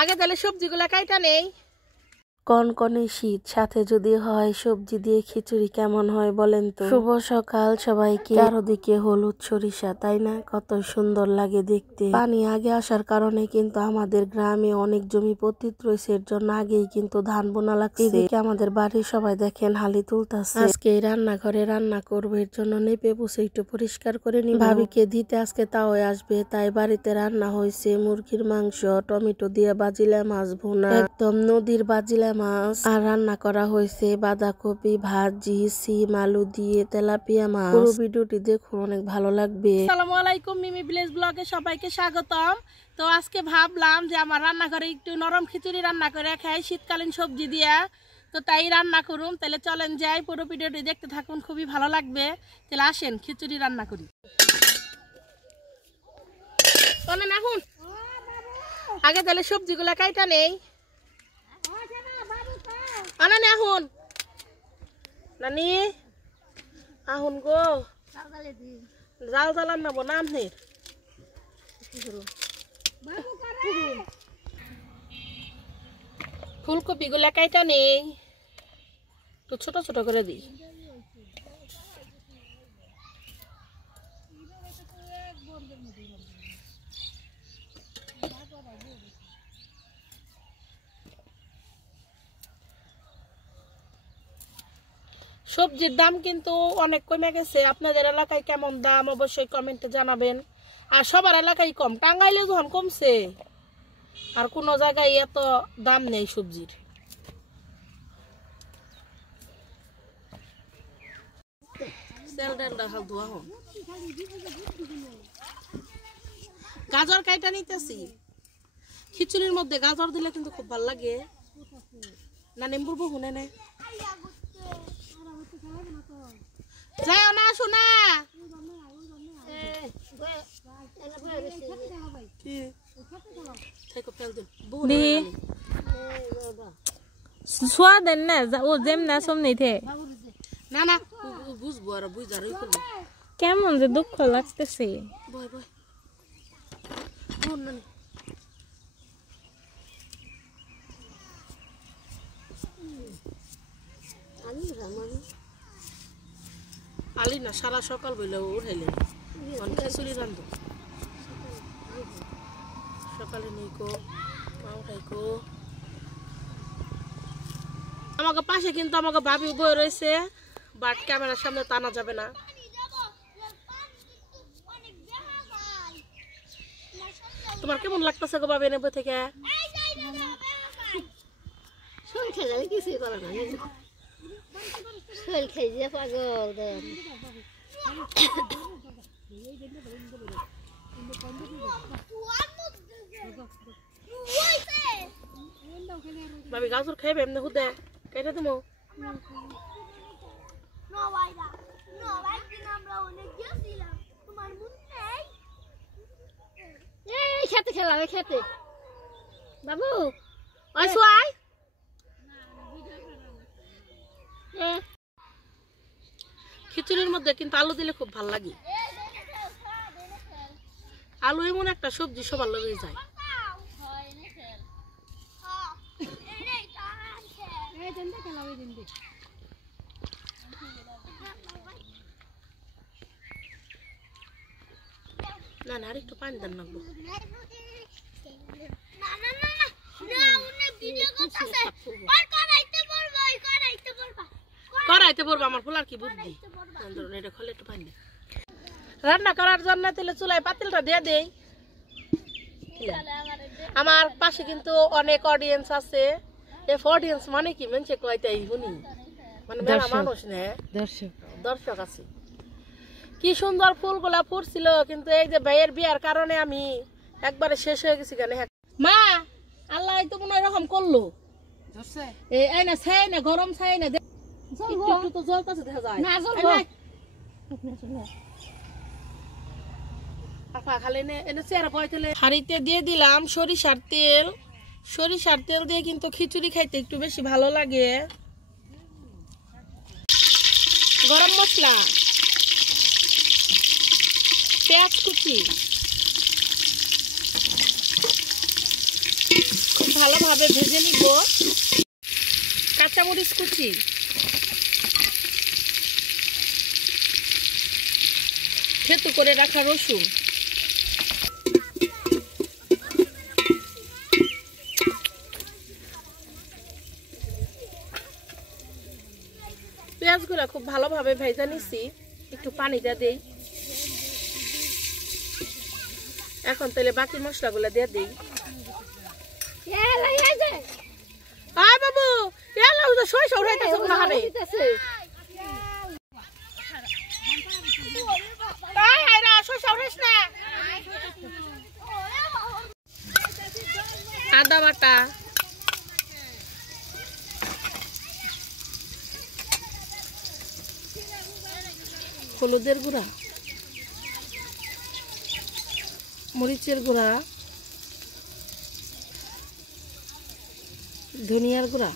আগে তাহলে সবজিগুলো কাইটা নেই। কনকনে শীত, সাথে যদি হয় সবজি দিয়ে খিচুড়ি কেমন হয় বলেন তো। শুভ সকাল সবাইকে। চারদিকে হলুদ সরিষা, তাই না? কত সুন্দর লাগে দেখতে। পানি আগে আসার কারণে কিন্তু আমাদের গ্রামে অনেক জমি পতিত রয়েছে, এর জন্য আগেই কিন্তু ধান বোনা লাগছে। এদিকে আমাদের বাড়ির সবাই দেখেন হালি তুলতাছে। আজকে এই রান্নাঘরে রান্না করবো, এর জন্য নেপে পুষে একটু পরিষ্কার করে নিব। ভাবিকে দিতে আজকে তাও আসবে, তাই বাড়িতে রান্না হয়েছে মুরগির মাংস, টমেটো দিয়ে বাজিলা মাছ ভুনা, একদম নদীর বাজিলা মাছ, আর রান্না করা হয়েছে বাঁধাকপি ভাজি, সিম আলু দিয়ে তেলাপিয়া মাছ। পুরো ভিডিওটি দেখুন, অনেক ভালো লাগবে। আসসালামু আলাইকুম, মিমি ভিলেজ ব্লগে সবাইকে স্বাগতম। তো আজকে ভাবলাম যে আমার রান্নাঘরে একটু নরম খিচুড়ি রান্না করে খাই শীতকালীন সবজি দিয়া, তো তাই রান্না করুন। তাহলে চলেন যাই, পুরো ভিডিওটি দেখতে থাকুন, খুবই ভালো লাগবে। তাহলে আসেন খিচুড়ি রান্না করি। আগে তাহলে সবজিগুলা কাইটা নেই। আনা আহুন নানি, আহুন গো, জাল জ্বালান নেবো না আপনি। ফুলকপি গুলা কাইটা নেই, তো ছোট ছোট করে দিই। সবজির দাম কিন্তু অনেক কমে গেছে। আপনাদের এলাকায় কেমন দাম অবশ্যই কমেন্টে জানাবেন। আর সবার এলাকায় কম, টাঙ্গাইলে যখন কমছে, আর কোনো জায়গায় এত দাম নেই সবজির। গাজর কাইটা নিতেছি, খিচুড়ির মধ্যে গাজর দিলে কিন্তু খুব ভালো লাগে। না নিম্বুর বহু নে যাই না, শোনা দেন না ও যেম না সমনি থে না না বুঝবো আর বুঝার কেমন যে দুঃখ লাগতেছে। বয় বয় আলি না সারা সকাল বইলে উঠাইলেন খিচুড়ি রান্ধো সকালে নিকো উঠাইকো। আমাকে পাশে কিন্তু আমাকে ভাবি বই রয়েছে, বাট ক্যামেরার সামনে টানা যাবে না। তোমার কেমন লাগতেছে গো ভাবি এনে বই থেকে? কিছুই করে না, শরীর খেয়ে যে পাগল দেন। ভাবি গাজর খাইবে এমনি হুদে কেটে দেবো। খেতে খেলাম খেতে বাবু খিচুড়ির মধ্যে কিন্তু আলু দিলে খুব ভালো লাগে। আলু এমন একটা সবজি সবার লেগে যায়। না না আর একটু পানি দেন লাগবো। করাইতে পারবো, আমার ফুলার কি বুদ্ধি। এটা খোলে একটু পানি রান্না করার জন্য তাহলে চুলায় পাতিলটা দিয়ে দেই। আমার পাশে কিন্তু অনেক অডিয়েন্স আছে। অডিয়েন্স মানে কি মানুষে কয়টাই শুনি, মানে মেলা মানুষ নে দর্শক আছে। কি সুন্দর ফুলগুলা ফুটছিল, কিন্তু এই যে ভাইয়ের বিয়ার কারণে আমি একবারে শেষ হয়ে গেছি। কেন মা আল্লাহ তো মনে এরকম করলো, এই না ছাই না গরম ছাই না একটু তো জ্বলতেছে দেখা যায় না। হাঁড়িতে দিয়ে দিলাম সরিষার তেল। সরিষার তেল দিয়ে কিন্তু খিচুড়ি খাইতে একটু বেশি ভালো লাগে। গরম মশলা, পেঁয়াজ কুচি, ভালোভাবে ভেজে নিব। কাঁচামরিচ কুচি, থেতু করে রাখা রসুন, পেঁয়াজগুলো খুব ভালোভাবে ভেজে নিছি। একটু পানি দিয়ে দেই। এখন তাহলে বাকি মশলাগুলো দিয়ে দিই। আয় বাবু, এলাও তো সই সই হইতাছে মনে হয়। আয় আয় রা সই সই হইছ না। আদা বাটা, হলুদের গুঁড়া, মরিচের গুঁড়া, ধনিয়ার গুঁড়া,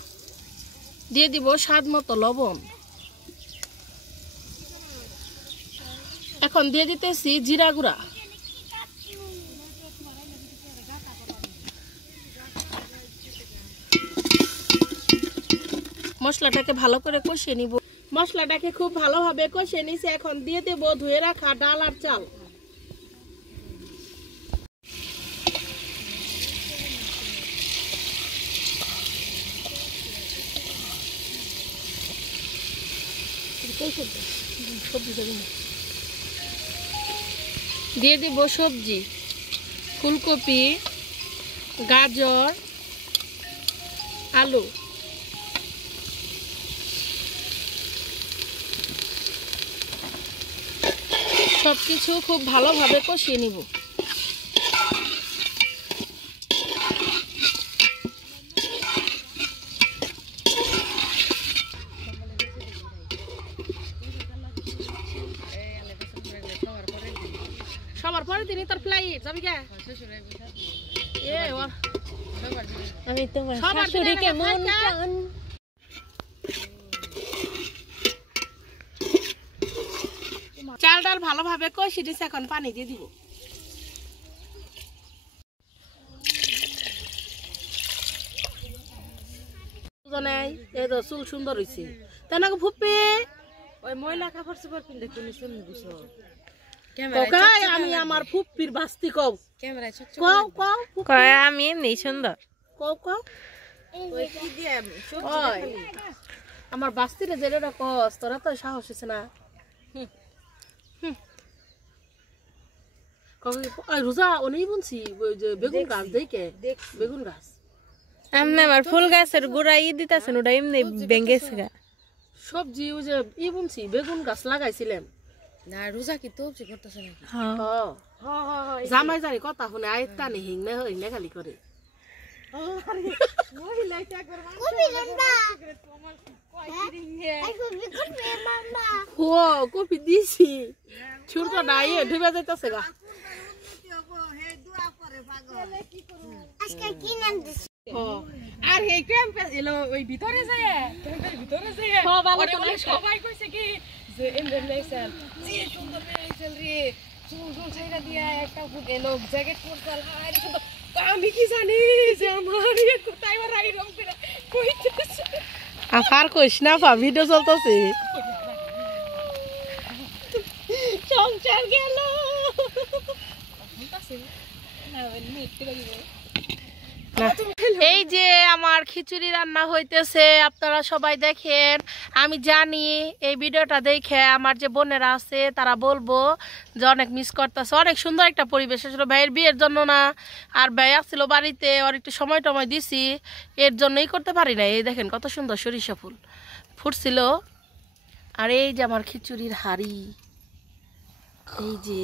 দিয়ে দিব স্বাদ মতো লবণ। এখন দিয়ে দিতেছি জিরা গুঁড়া। মশলাটাকে ভালো করে কষিয়ে নিব। মশলাটাকে খুব ভালোভাবে কষিয়ে নিছি। এখন দিয়ে দেব ধুয়ে রাখা ডাল আর চাল। দিয়ে দিব সবজি, ফুলকপি, গাজর, আলু। সবকিছু খুব ভালোভাবে কষিয়ে নিব। সবার পরে দিনই তোর ফ্লাইট যাবি কে? আমি তোমার শাশুড়িকে মন প্রাণ। চাল ডাল ভালোভাবে কষিয়ে দিছে। এখন পানি দিয়ে দিব। এই তো চুল সুন্দর হয়েছে। তেনা ফুপি ওই ময়লা কাপড় চোপড় পিন্ধে তুমি চুল দিছ। আমি আমার ফুপির বাস্তি কও। কও কও কয় আমি এমনি সুন্দর। কও কও আমার বাস্তিরে যেটা কস তোরা তো সাহস হচ্ছে না। রোজা অনেক বুনছি বেগুন গাছ দেখে বেগুন গাছ। আমি আমার ফুল গাছের গোড়া দিতেছেন ওটা এমনি ভেঙেছে গা। সবজি ওই যে বুনছি বেগুন গাছ লাগাইছিলাম। না রোজা কি তো করতেছে নাকি? জামাই জানি কথা শুনে আয়তা নে হিংনে হিংনে খালি করে। কপি দিছি ছোট নাই ঢুবে যাইতেছে গা। আর এই ক্যাম্পে এলো ওই ভিতরে যায় ক্যাম্পের ভিতরে যায় সবাই কইছে কি যে এমএলএসএল যে সুন্দর এমএলএসএল রে চুল ছাইরা দিয়া একটা এলো জ্যাকেট পরতাল আর কিন্তু আমি কি জানি যে আমার এই কোথায় আর আইরম করে কইতেছে। আফার কইস না পা ভিডিও চলতেছে। সংসার গেল এই যে আমার খিচুড়ি রান্না হইতেছে আপনারা সবাই দেখেন। আমি জানি এই ভিডিওটা দেখে আমার যে বোনেরা আছে তারা বলবো যে অনেক মিস করতেছে। অনেক সুন্দর একটা পরিবেশ ছিল। ভাইয়ের বিয়ের জন্য না, আর ভাই আসছিল বাড়িতে, ওর একটু সময় টময় দিছি, এর জন্যই করতে পারি না। এই দেখেন কত সুন্দর সরিষা ফুল ফুটছিল। আর এই যে আমার খিচুড়ির হাড়ি, এই যে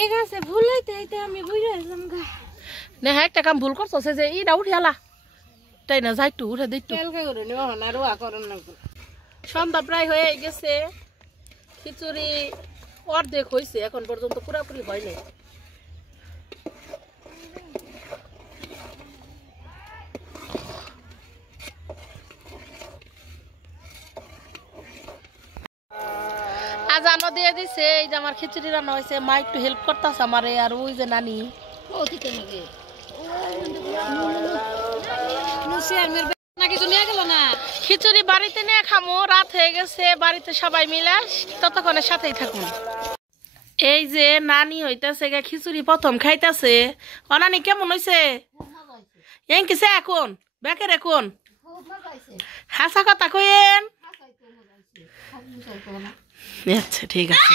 এই গাছে ভুল হইতে হইতে আমি বুঝে গেলাম গা। না হ্যাঁ একটা কাম ভুল করছো যে ইটা উঠে আলা তাই না, যাই একটু উঠে দিই। সন্ধ্যা প্রায় হয়ে গেছে। খিচুড়ি অর্ধেক হয়েছে, এখন পর্যন্ত পুরাপুরি হয় নাই। আজানও দিয়ে দিছে। এই যে আমার খিচুড়ি রান্না হয়েছে, মা একটু হেল্প করতেছে আমারে। আর ওই যে নানি ঠিকই নাকি খিচুড়ি বাড়িতে নিয়ে খামো, রাত হয়ে গেছে, বাড়িতে সবাই মিলে ততক্ষণের সাথেই থাকুন। এই যে নানি হইতাছে খিচুড়ি প্রথম খাইতাছে। ও নানি কেমন হইছে? এন কিসে এখন বেকের এখন হাসা কথা কইেন। আচ্ছা ঠিক আছে,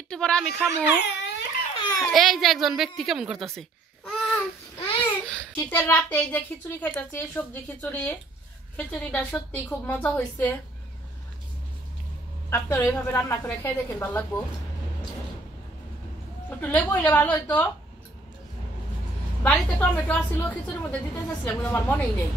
একটু পরে আমি খামু। এই যে একজন ব্যক্তি কেমন করতেছে শীতের রাতে এই যে খিচুড়ি খাইতেছি, সবজি খিচুড়ি। খিচুড়িটা সত্যি খুব মজা হয়েছে। আপনারা এইভাবে রান্না করে খেয়ে দেখেন, ভালো লাগবো। একটু লেবু হইলে ভালো হইতো। বাড়িতে টমেটো আসছিল, খিচুড়ির মধ্যে দিতে চাচ্ছিলাম কিন্তু আমার মনেই নেই।